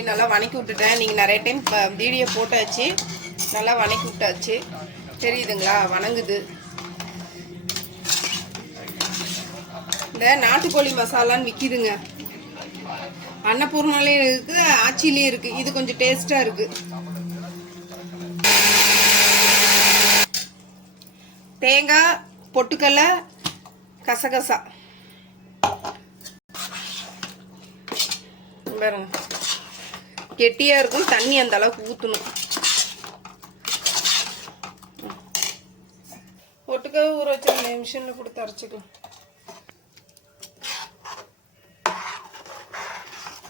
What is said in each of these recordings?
போட்டு நல்லா வணக்கி விட்டுட்டேன். நீங்கள் நிறைய டைம் வீடியோ போட்டாச்சு, நல்லா வணக்கி விட்டாச்சு. தெரியுதுங்களா, வணங்குது. இந்த நாட்டுக்கோழி மசாலான்னு விற்கிதுங்க, அன்னபூர்ணாலையும் இருக்குது, ஆச்சிலையும் இருக்குது. இது கொஞ்சம் டேஸ்ட்டாக இருக்குது. தேங்காய், பொட்டுக்கடலை, கசகசா பாருங்க, கெட்டியாக இருக்கும். தண்ணி அந்த அளவுக்கு ஊற்றணும். பொட்டுக்கடலை ஊற வச்சு மிஷினில் கொடுத்து அரைச்சிக்கலாம்.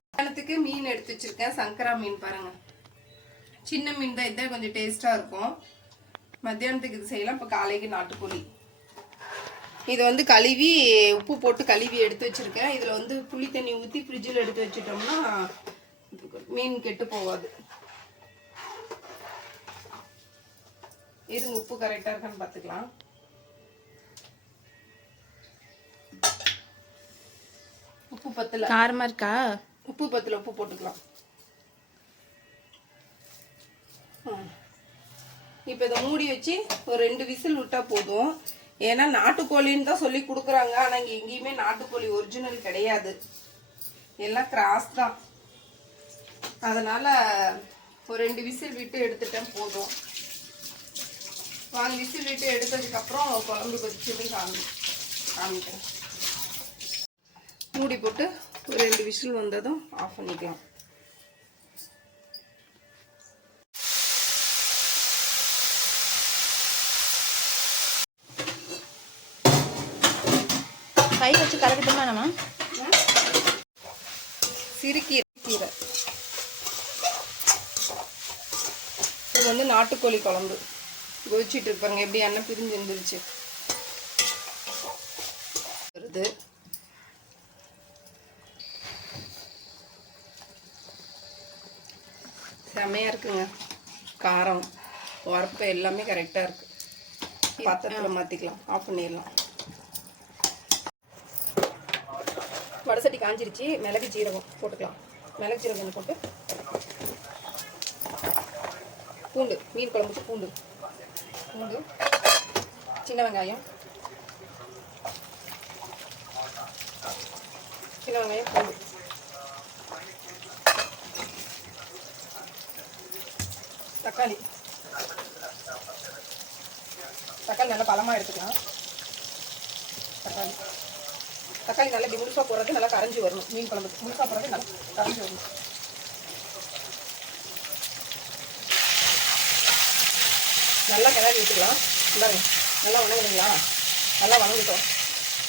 மத்தியானத்துக்கு மீன் எடுத்து வச்சிருக்கேன், சங்கரா மீன். பாருங்க, சின்ன மீன் தான், இதுதான் கொஞ்சம் டேஸ்ட்டாக இருக்கும். மத்தியானத்துக்கு இது செய்யலாம். இப்போ காலைக்கு நாட்டுக்கோழி. இது வந்து கழுவி உப்பு போட்டு கழுவி எடுத்து வச்சிருக்கேன். இதில் வந்து புளி தண்ணி ஊற்றி ஃப்ரிட்ஜில் எடுத்து வச்சிட்டோம்னா மீன் கெட்டு போகாது. இருங்க, உப்பு கரெக்டாக இருக்கான்னு பார்த்துக்கலாம். உப்பு பத்தல, காரமாக இருக்கா? உப்பு பத்தல, உப்பு போட்டுக்கலாம். இப்போ இதை மூடி வச்சு ஒரு 2 விசில் விட்டா போதும். ஏன்னா நாட்டுக்கோழின்னு தான் சொல்லி கொடுக்குறாங்க, ஆனால் இங்கே எங்கேயுமே நாட்டுக்கோழி ஒரிஜினல் கிடையாது, எல்லாம் கிராஸ் தான். அதனால ஒரு 2 விசில் விட்டு எடுத்துட்டேன் போதும். 4 விசில் விட்டு எடுத்ததுக்கப்புறம் குழம்பு கொதிச்சுன்னு காமிக்கிறேன். மூடி போட்டு ஒரு 2 விசில் வந்ததும் ஆஃப் பண்ணிக்கலாம். கை வச்சு கலக்கிட்டோமா நம்ம? சிறுகீரை. இது வந்து நாட்டுக்கோழி குழம்பு. கொதிச்சுட்டு இருப்பாங்க, எப்படி எண்ணெய் பிரிஞ்சு வந்துருச்சு வருது. செமையாக இருக்குங்க. காரம், உரப்பு எல்லாமே கரெக்டாக இருக்குது. பாத்திரத்தில் மாற்றிக்கலாம், ஆஃப் பண்ணிடலாம். வடசட்டி காஞ்சிருச்சு. மிளகு ஜீரகம் போட்டுக்கலாம். மிளகு ஜீரகம் கொஞ்சம் போட்டு, பூண்டு, மீன் குழம்புக்கு பூண்டு, சின்ன வெங்காயம், பூண்டு, தக்காளி நல்லா பழமாக எடுத்துக்கலாம். தக்காளி நல்லா இப்படி முழுசாக போடுறது, நல்லா கரைஞ்சி வரணும். மீன் குழம்புக்கு முழுசாக போடுறது நல்லா கரைஞ்சி வரணும். நல்லா கிளறி விட்டுக்கலாம். பாருங்க, நல்லா வணங்குதுங்களா? நல்லா வணங்கிட்டோம்.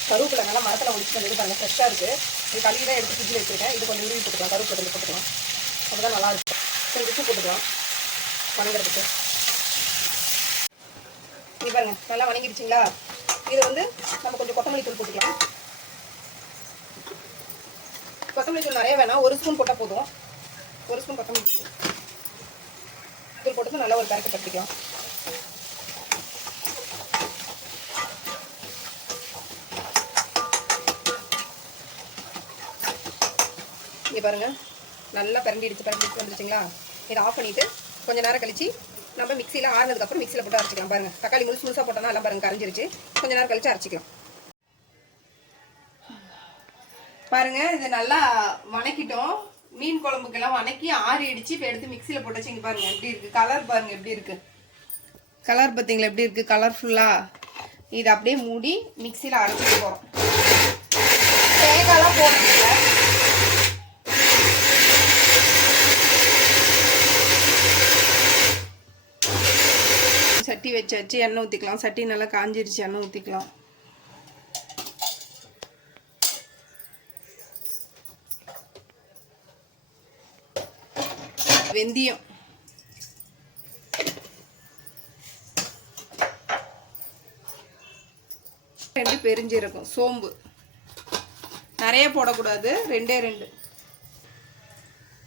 கருவேப்பிலை நல்லா மரத்தில் ஒழிச்சு வந்து பாருங்கள், ஃப்ரெஷ்ஷாக இருக்குது. இது கழுவி தான் எடுத்து ஃப்ரிட்ஜில் வச்சுருக்கேன். இது கொஞ்சம் உருவி போட்டுக்கலாம், கருவேப்பிலை போட்டுக்கலாம், அப்போ தான் நல்லா இருக்கும். கொஞ்சம் உப்பு போட்டுக்கலாம் வணங்குறதுக்கு. இது பாருங்க, நல்லா வணங்கிடுச்சிங்களா? இதை வந்து நம்ம கொஞ்சம் கொத்தமல்லி தூள் போட்டுக்கலாம். கொத்தமல்லி தூள் நிறைய வேணாம், 1 ஸ்பூன் போட்டால் போதும். 1 ஸ்பூன் கொத்தமல்லி தூள் போட்டு நல்லா ஒரு பேக்கெட் பற்றிக்கலாம். இங்கே பாருங்கள், நல்லா பரண்டி வந்துருச்சுங்களா? இதை ஆஃப் பண்ணிவிட்டு கொஞ்சம் நேரம் கழிச்சு நம்ம மிக்சியில் ஆறுனதுக்கப்புறம் மிக்சியில் போட்டு அரைச்சிக்கலாம். பாருங்கள், தக்காளி முழுசாக போட்டோம்னா எல்லாம் பாருங்கள் கரைஞ்சிருச்சு. கொஞ்சம் நேரம் கழிச்சு அரைச்சிக்கலாம். பாருங்கள், இது நல்லா வணக்கிட்டோம். மீன் குழம்புக்கெல்லாம் வணக்கி ஆறிடுச்சு. இப்போ எடுத்து மிக்சியில் போட்டாச்சு. இங்கே பாருங்கள் எப்படி இருக்குது, கலர் பாருங்கள் எப்படி இருக்குது. கலர் பார்த்தீங்களா எப்படி இருக்குது, கலர்ஃபுல்லாக. இது அப்படியே மூடி மிக்சியில் அரைச்சிட்டு போகிறோம். தேங்காய்லாம் போடுறதில்ல. சட்டி வச்சாச்சு, எண்ணெய் ஊற்றிக்கலாம். சட்டி நல்லா காஞ்சிருச்சு, எண்ணெய் ஊற்றிக்கலாம். வெந்தயம், ரெண்டு பெருஞ்சீரகம், சோம்பு நிறைய போடக்கூடாது, 2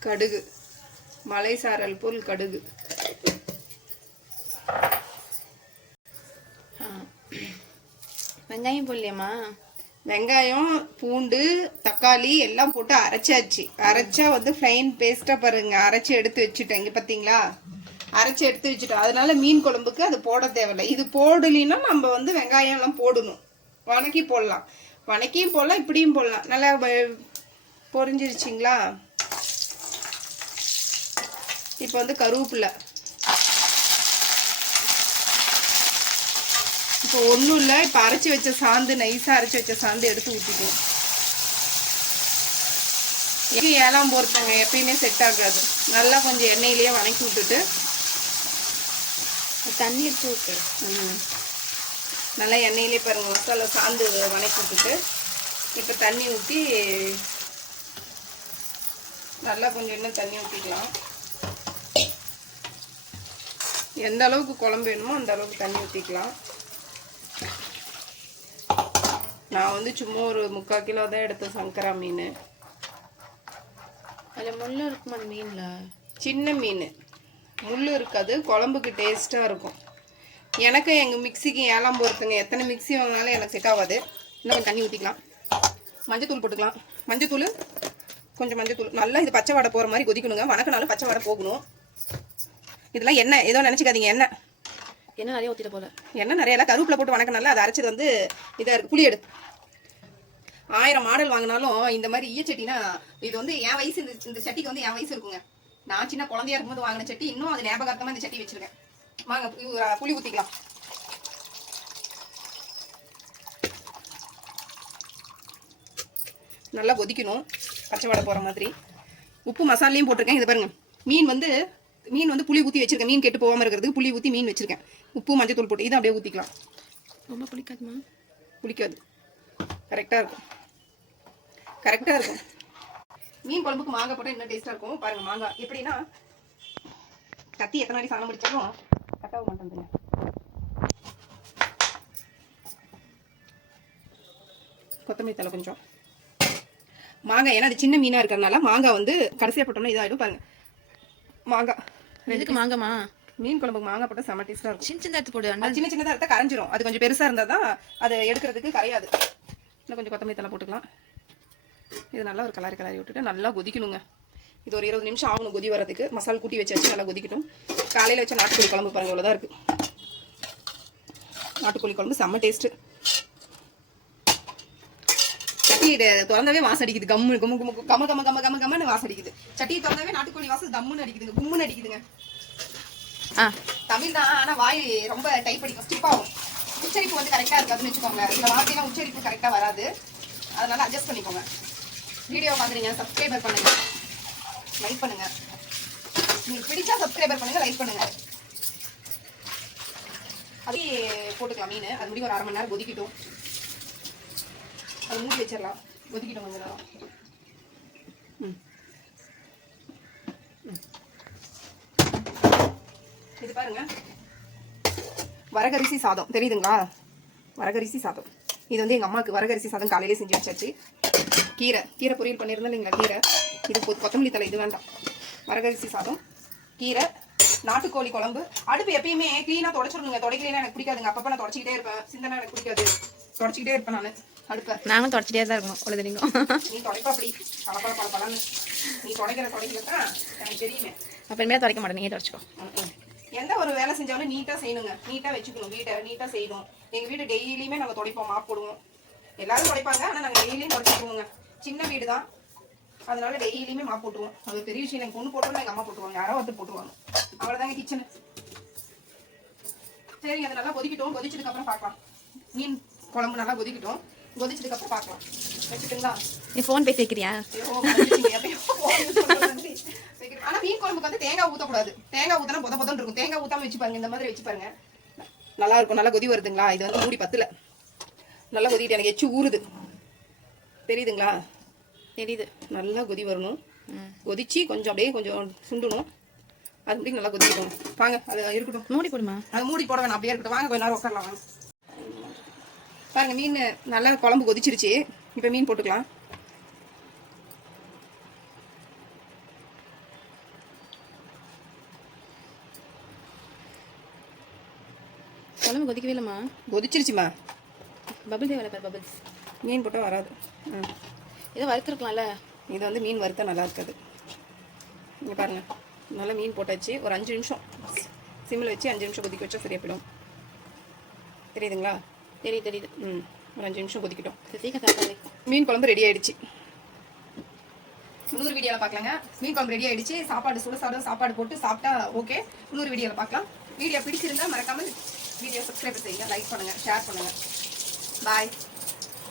கடுகு, மலை சாரல் போல் கடுகு, வெங்காயம் போடலையம்மா? வெங்காயம் பூண்டு தக்காளி எல்லாம் போட்டு அரைச்சாச்சு. அரைச்சா வந்து ஃபைன் பேஸ்ட்டாக பாருங்க, அரைச்சி எடுத்து வச்சுட்டேன். இங்கே பார்த்தீங்களா, அரைச்சி எடுத்து வச்சுட்டோம். அதனால மீன் குழம்புக்கு அது போட தேவையில்லை. இது போடலின்னா நம்ம வந்து வெங்காயம் எல்லாம் போடணும். வணக்கி போடலாம், வணக்கியும் போடலாம், இப்படியும் போடலாம். நல்லா பொரிஞ்சிருச்சிங்களா. இப்போ வந்து கருவேப்பிலை. இப்போ ஒன்றும் இல்லை, இப்போ அரைச்சி வச்ச சாந்து, நைஸாக அரைச்சி வச்ச சாந்து எடுத்து ஊற்றிக்குவோம். ஏலாம் பொறுத்தங்க எப்பயுமே செட் ஆகாது. நல்லா கொஞ்சம் எண்ணெயிலேயே வணக்கி விட்டுட்டு தண்ணி எடுத்து ஊற்று. நல்லா எண்ணெயிலே பாருங்க மசாலா சாந்து வணக்கி விட்டுட்டு இப்போ தண்ணி ஊற்றி நல்லா கொஞ்சம் இன்னும் தண்ணி ஊற்றிக்கலாம். எந்த அளவுக்கு குழம்பு வேணுமோ அந்த அளவுக்கு தண்ணி ஊற்றிக்கலாம். நான் வந்து சும்மா ஒரு 3/4 கிலோ தான் எடுத்தேன் சங்கரா மீன். அதில் முள் இருக்குமா அந்த மீனில்? சின்ன மீன், முள் இருக்காது, குழம்புக்கு டேஸ்ட்டாக இருக்கும். எனக்கு எங்கள் மிக்சிக்கு ஏலாம் பொறுத்துங்க, எத்தனை மிக்சி வாங்கினாலும் எனக்கு செட் ஆகாது. இன்னும் கொஞ்சம் தண்ணி ஊற்றிக்கலாம். மஞ்சத்தூள் போட்டுக்கலாம். மஞ்சத்தூள் கொஞ்சம், மஞ்சத்தூள் நல்லா இது பச்சை வாடை போகிற மாதிரி கொதிக்கணுங்க. வணக்கினாலும் பச்சை வாடை போகணும். இதெல்லாம் எண்ணெய் ஏதோ நினச்சிக்காதீங்க, எண்ணெய் நிறைய ஊற்றிட போல. எண்ணெய் நிறைய எல்லாம் கருவேப்பிலை போட்டு வணக்கினால அது அரைச்சது வந்து இதாக இருக்குது. புளி எடு. 1000 மாடல் வாங்கினாலும் இந்த மாதிரி ஈயச்சட்டினா இது வந்து என் வயசு, இந்த சட்டிக்கு வந்து என் வயசு இருக்குங்க. நான் சின்ன குழந்தையா இருக்கும்போது வாங்கின சட்டி, இன்னும் அது ஞாபகார்த்தமா இந்த சட்டி வச்சிருக்கேன். வாங்க புளி ஊற்றிக்கலாம். நல்லா கொதிக்கணும், பச்சை வாடை போகிற மாதிரி. உப்பு மசாலையும் போட்டிருக்கேன். இது பாருங்க, மீன் வந்து புளி ஊற்றி வச்சிருக்கேன். மீன் கெட்டு போகாமல் இருக்கிறதுக்கு புளி ஊற்றி மீன் வச்சிருக்கேன். உப்பு மஞ்சத்தூள் போட்டு இதை அப்படியே ஊற்றிக்கலாம். ரொம்ப புளிக்காதுமா? புளிக்காது, கரெக்டாக இருக்கும், கரெக்டாக இருக்கும். மீன் குழம்புக்கு மாங்காய் போட்டால் இன்னும் டேஸ்ட்டாக இருக்கும். பாருங்கள், மாங்காய் எப்படின்னா கத்தி எத்தனை நாளைக்கு சாணம் பிடிச்சாலும் கட்டாக மாட்டேங்குதுங்க. கொத்தமல்லி தலை கொஞ்சம், மாங்காய் ஏன்னா அது சின்ன மீனாக இருக்கிறதுனால மாங்காய் வந்து கடைசியாக போட்டோம்னா இதாகிடும். பாருங்க, மாங்காய் எதுக்கு மாங்காமா? மீன் குழம்புக்கு மாங்காய் போட்டால் செம்ம டேஸ்ட்டாக இருக்கும். சின்ன சின்ன எடுத்து போடு. சின்ன சின்னதாக எடுத்தால் கரைஞ்சிரும். அது கொஞ்சம் பெருசாக இருந்தால் தான் அதை எடுக்கிறதுக்கு கரையாது. இன்னும் கொஞ்சம் கொத்தமல்லி தலை போட்டுக்கலாம். இது நல்லா ஒரு கலரி விட்டுட்டு நல்லா கொதிக்கணுங்க. இது ஒரு 20 நிமிஷம் ஆகணும் கொதி வரதுக்கு. மசாலா கூட்டி வச்சாச்சு, நல்லா கொதிக்கட்டும். காலையில் வச்ச நாட்டுக்கோழி குழம்பு பாருங்கள், இவ்வளோதான் இருக்குது. நாட்டுக்கோழி குழம்பு செம்ம டேஸ்ட்டு. சட்டியை திறந்தாவே வாசம் அடிக்குது. கம்மு கும்மு கும்மு கம கம கம கம கம்மன்னு வாசம் அடிக்குது. சட்டியை திறந்தாவே நாட்டுக்கோழி வாசம் தம்முன்னு அடிக்குதுங்க, கும்முன்னு அடிக்குதுங்க. தமிழ் தான், ஆனால் வாய் ரொம்ப டைப் அடிக்கும், ஸ்டிப் ஆகும். உச்சரிப்பு வந்து கரெக்டாக இருக்காதுன்னு வச்சுக்கோங்க. இந்த வார்த்தையெல்லாம் உச்சரிப்பு கரெக்டாக வராது, அதனால அட்ஜஸ்ட் பண்ணிக்கோங்க. வீடியோ பார்க்குறீங்க, சப்ஸ்கிரைபர் பண்ணுங்க, லைக் பண்ணுங்க. உங்களுக்கு பிடிச்சா சப்ஸ்கிரைபர் பண்ணுங்க, லைக் பண்ணுங்க. அதே போட்டுக்கலாம் மீன். அது முடியும் ஒரு 1/2 மணி நேரம் கொதிக்கட்டும். அது மூடி வச்சிடலாம், கொதிக்கட்டும் கொஞ்ச நேரம். இது பாருங்க, வரகரிசி சாதம் தெரியுதுங்களா? வரகரிசி சாதம். இது வந்து எங்கள் அம்மாவுக்கு வரகரிசி சாதம் காலையிலே செஞ்சு வச்சாச்சு. கீரை பொரியல் பண்ணியிருந்தேன் இல்லைங்களா, கீரை. இது கொத்தமல்லி தலை, இது வேண்டாம். வரகரிசி சாதம், கீரை, நாட்டுக்கோழி குழம்பு. அடுப்பு எப்பயுமே க்ளீனாக தொடச்சிடணுங்க. தொடக்கலைன்னா எனக்கு பிடிக்காதுங்க. அப்பப்போ நான் தொடச்சிக்கிட்டே இருப்பேன். சிந்தனை எனக்கு பிடிக்காது, தொடச்சிக்கிட்டே இருப்பேன் நான் அடுப்பை. நாங்களும் தொடச்சிட்டே தான் இருக்கணும். அவ்வளோ தெரியும். நீ தொடப்பா அப்படி பழப்பழன்னு நீ தொடக்கிறதான் எனக்கு தெரியுமே. அப்புறமே துடைக்க மாட்டேன், நீங்கள் தொடச்சிக்கோ. எந்த ஒரு வேலை செஞ்சாலும் நீட்டாக செய்யணுங்க. நீட்டாக வச்சுக்கணும், வீட்டை நீட்டாக செய்யணும். எங்கள் வீடு டெய்லியுமே நாங்கள் துடைப்போம், மாப் போடுவோம். எல்லாரும் துடைப்பாங்க, ஆனால் நாங்கள் டெய்லியும் துடைச்சிக்குவோங்க. சின்ன வீடு தான், அதனால டெய்லியுமே மாப் போட்டுருவோம். அது பெரிய விஷயம். எங்கள் பொண்ணு போட்டுருவோம், எங்கள் அம்மா போட்டுருவாங்க, யாரோ ஒருத்தர் போட்டுருவாங்க. அவ்வளோதாங்க கிச்சனு. சரிங்க, அது நல்லா கொதிக்கட்டும். கொதிச்சதுக்கப்புறம் பார்க்கலாம். மீன் குழம்பு நல்லா கொதிக்கட்டும். கொதிச்சதுக்கப்புறம் பார்க்கலாம். வச்சுட்டுங்களா? நீ ஃபோன் பேசி வைக்கிறியா? ஆனா மீன் குழம்புக்கு வந்து தேங்காய் ஊற்றக்கூடாது. தேங்காய் ஊற்றினா பொதன்னு இருக்கும். தேங்காய் ஊற்றாம வச்சு பாருங்க, இந்த மாதிரி வச்சு பாருங்க, நல்லா இருக்கும். நல்லா கொதி வருதுங்களா? இது வந்து மூடி பத்தல, நல்லா கொதிக்கிட்டு எனக்கு எச்சு ஊறுது, தெரியுதுங்களா? தெரியுது. நல்லா கொதி வரணும். கொதிச்சு கொஞ்சம் அப்படியே கொஞ்சம் சுண்டணும். அது முடியும் நல்லா கொதிக்கணும். வாங்க, அது இருக்கட்டும். மூடி போடுமா? அது மூடி போட வேணாம், அப்படியே இருக்கட்டும். வாங்க, கொஞ்ச நேரம் உட்காரலாம். வாங்க பாருங்க, மீன் நல்லா குழம்பு கொதிச்சிருச்சு. இப்போ மீன் போட்டுக்கலாம். குழம்பு கொதிக்கவே இல்லைம்மா? கொதிச்சிருச்சுமா. பபிள்ஸ் வேலை பாரு, பபிள்ஸ். மீன் போட்டால் வராது. ஏதோ வறுத்துருக்கலாம்ல. இது வந்து மீன் வறுத்தா நல்லா இருக்காது. இங்கே பாருங்கள், நல்லா மீன் போட்டாச்சு. ஒரு 5 நிமிஷம் சிம்மில் வச்சு 5 நிமிஷம் கொதிக்க வச்சா சரியா போயிடும். தெரியுதுங்களா? தெரியுது. ஒரு 5 நிமிஷம் கொதிக்கிட்டோம். சீக்கிரம் சாப்பிடாது. மீன் குழம்பு ரெடி ஆயிடுச்சு. இன்னொரு வீடியோவில் பார்க்கலாங்க. மீன் குழம்பு ரெடி ஆயிடுச்சு. சாப்பாடு சுட சாப்பாடு போட்டு சாப்பிட்டா ஓகே. இன்னொரு வீடியோவில் பார்க்கலாம். வீடியோ பிடிச்சிருந்தா மறக்காமல் வீடியோ சப்ஸ்கிரைப் செய்யுங்க, லைக் பண்ணுங்கள், ஷேர் பண்ணுங்கள். பாய்.